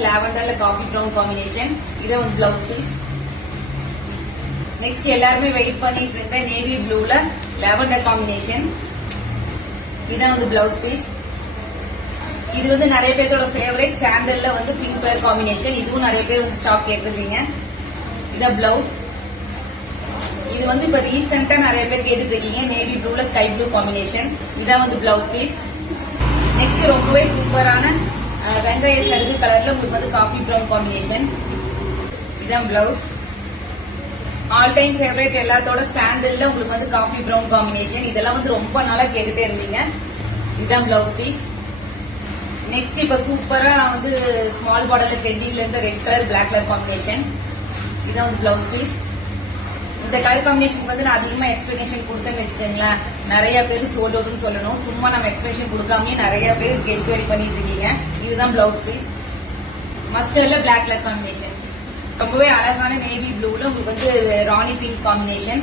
லாவெண்டர்ல coffee brown combination. இதை வந்து blouse piece. Next எல்லாருமே வெயிட் பண்ணிட்டு இருந்த நேவி ப்ளூல லாவெண்டர் காம்பினேஷன். இதான் வந்து பிளவுஸ் பீஸ். இது வந்து நிறைய பேரோட ஃபேவரட் சாண்டல்ல வந்து பிங்க் கலர் காம்பினேஷன். இதுவும் நிறைய பேர் வந்து ஸ்டாக் கேட்டிருந்தீங்க. இதான் பிளவுஸ். இது வந்து இப்ப ரீசெண்டா நிறைய பேர் கேட்டுட்டு இருக்கீங்க நேவி ப்ளூல ஸ்கை ப்ளூ காம்பினேஷன். இதான் வந்து பிளவுஸ் பீஸ். நெக்ஸ்ட் ரொம்பவே சூப்பரான வெங்காய சருகு கலர்ல உங்களுக்கு வந்து காஃபி ப்ரௌன் காம்பினேஷன். இதான் பிளவுஸ். ஆல் டைம் ஃபேவரட் எல்லாத்தோட சாண்டல்ல உங்களுக்கு வந்து காஃபி ப்ரௌன் காம்பினேஷன். இதெல்லாம் வந்து ரொம்ப நாளா கேட்டுட்டே இருந்தீங்க. இதான் பிளவுஸ் பீஸ். நெக்ஸ்ட் இப்ப சூப்பரா வந்து ஸ்மால் பார்டர்ல டெட்டில இருந்து red colour black colour combination. இதான் வந்து பிளவுஸ் பீஸ். இந்த கலர் காம்பினேஷன் வந்து நான் அதிகமா எக்ஸ்பிளனேஷன் கொடுத்தேன்னு வச்சுக்கோங்களேன், நிறைய பேருக்கு சோல்ட் அவுட்னு சொல்லணும். சும்மா நம்ம எக்ஸ்பிளனேஷன் கொடுக்காம நிறைய பேருக்கு என்கொயரி பண்ணிட்டு இருக்கீங்க. இதுதான் பிளவுஸ் பீஸ். மஸ்டர்ட்ல பிளாக் கலர் காம்பினேஷன். ரொம்பவே அழகான நேவி ப்ளூல உங்களுக்கு வந்து ராணி பிங்க் காம்பினேஷன்.